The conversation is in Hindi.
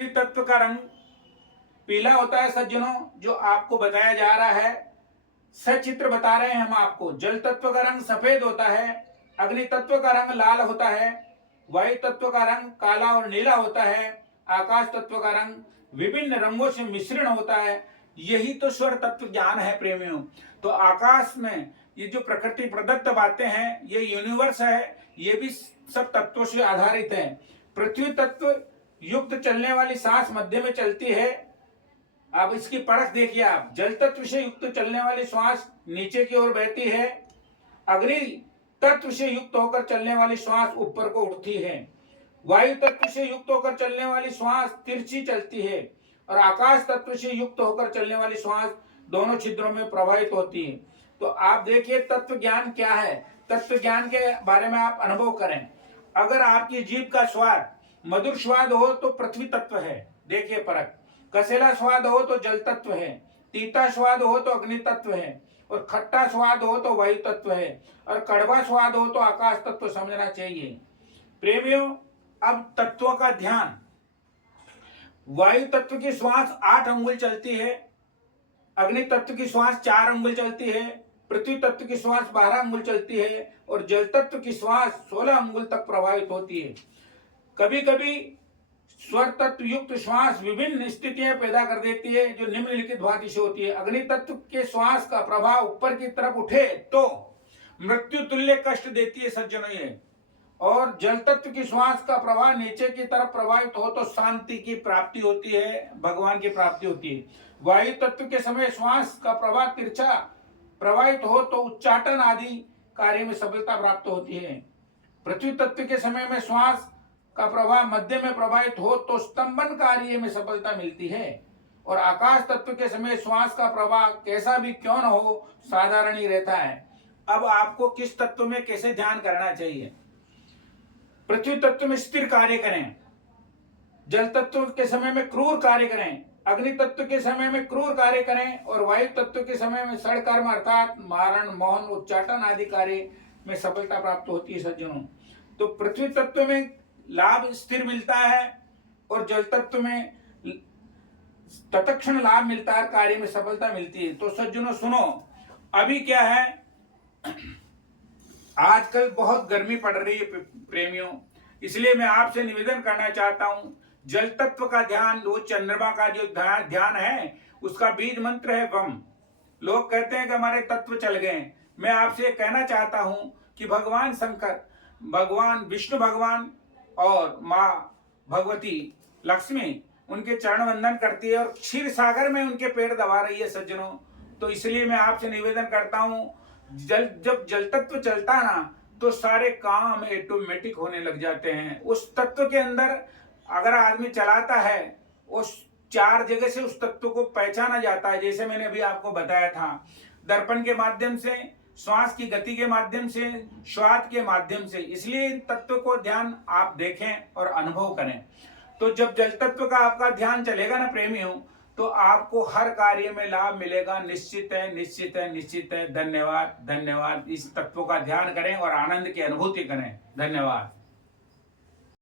तत्व का रंग पीला होता है सज्जनों, जो आपको बताया जा रहा है, सचित्र बता रहे हैं हम आपको। जल तत्व का रंग सफेद होता है, अग्नि तत्व का रंग लाल होता है, वायु तत्व का रंग काला और नीला होता है, आकाश तत्व का रंग विभिन्न रंगों से मिश्रण होता है। यही तो स्वर तत्व ज्ञान है प्रेमियों। तो आकाश में ये जो प्रकृति प्रदत्त बातें हैं, ये यूनिवर्स है, ये भी सब तत्वों से आधारित है। पृथ्वी तत्व युक्त चलने वाली सांस मध्य में चलती है। अब इसकी परख देखिए आप। जल तत्व से युक्त चलने वाली श्वास नीचे की ओर बहती है, अग्नि तत्व से युक्त होकर चलने वाली श्वास ऊपर को उठती है, वायु तत्व से युक्त होकर चलने वाली श्वास तिरछी चलती है, और आकाश तत्व से युक्त होकर चलने वाली श्वास दोनों छिद्रों में प्रवाहित होती है। तो आप देखिए तत्व ज्ञान क्या है। तत्व ज्ञान के बारे में आप अनुभव करें। अगर आपकी जीभ का स्वाद मधुर स्वाद हो तो पृथ्वी तत्व है, देखिए परख। कसेला स्वाद हो तो जल तत्व है, तीता स्वाद हो तो अग्नि तत्व है, और खट्टा स्वाद हो तो वायु तत्व है, और कड़वा स्वाद हो तो आकाश तत्व समझना चाहिए प्रेमियों। अब तत्वों का ध्यान। वायु तत्व की श्वास 8 अंगुल चलती है, अग्नि तत्व की श्वास 4 अंगुल चलती है, पृथ्वी तत्व की श्वास 12 अंगुल चलती है, और जल तत्व की श्वास 16 अंगुल तक प्रभावित होती है। कभी कभी स्वर तत्व युक्त श्वास विभिन्न स्थितियां पैदा कर देती है, जो निम्नलिखित भांति से होती है। अग्नि तत्व के श्वास का प्रभाव ऊपर की तरफ उठे तो मृत्यु तुल्य कष्ट देती है सज्जनों ये, और जल तत्व की श्वास का प्रवाह नीचे की तरफ प्रभावित हो तो शांति की प्राप्ति होती है, भगवान की प्राप्ति होती है। वायु तत्व के समय श्वास का प्रवाह तिरछा प्रवाहित हो तो उच्चाटन आदि कार्य में सफलता प्राप्त होती है। पृथ्वी तत्व के समय में श्वास का प्रवाह मध्य में प्रवाहित हो तो स्तंभन कार्य में सफलता मिलती है, और आकाश तत्व के समय श्वास का प्रवाह कैसा भी क्यों न हो साधारण ही रहता है। अब आपको किस तत्व में कैसे ध्यान करना चाहिए। पृथ्वी तत्व में स्थिर कार्य करें, जल तत्व के समय में क्रूर कार्य करें, अग्नि तत्व के समय में क्रूर कार्य करें, और वायु तत्व के समय में षडकर्म अर्थात मारण मोहन उच्चाटन आदि कार्य में सफलता प्राप्त होती है सज्जनों। तो पृथ्वी तत्व में लाभ स्थिर मिलता है, और जल तत्व में तत्क्षण लाभ मिलता है, कार्य में सफलता मिलती है। तो सज्जनों सुनो, अभी क्या है, आजकल बहुत गर्मी पड़ रही है प्रेमियों, इसलिए मैं आपसे निवेदन करना चाहता हूं, जल तत्व का ध्यान, वो चंद्रमा का जो ध्यान है उसका बीज मंत्र है वम। लोग कहते हैं कि हमारे तत्व चल गए। मैं आपसे कहना चाहता हूं कि भगवान शंकर, भगवान विष्णु भगवान और माँ भगवती लक्ष्मी उनके चरण वंदन करती है, और क्षीर सागर में उनके पेड़ दबा रही है सज्जनों। तो इसलिए मैं आपसे निवेदन करता हूं, जब जल तत्व चलता ना तो सारे काम ऑटोमेटिक होने लग जाते हैं। उस तत्व के अंदर अगर आदमी चलाता है, उस 4 जगह से उस तत्व को पहचाना जाता है। जैसे मैंने अभी आपको बताया था, दर्पण के माध्यम से, श्वास की गति के माध्यम से, स्वाद के माध्यम से। इसलिए इन तत्व को ध्यान आप देखें और अनुभव करें। तो जब जल तत्व का आपका ध्यान चलेगा ना प्रेमियों, तो आपको हर कार्य में लाभ मिलेगा, निश्चित है, निश्चित है, निश्चित है। धन्यवाद, धन्यवाद। इस तत्व का ध्यान करें और आनंद की अनुभूति करें। धन्यवाद।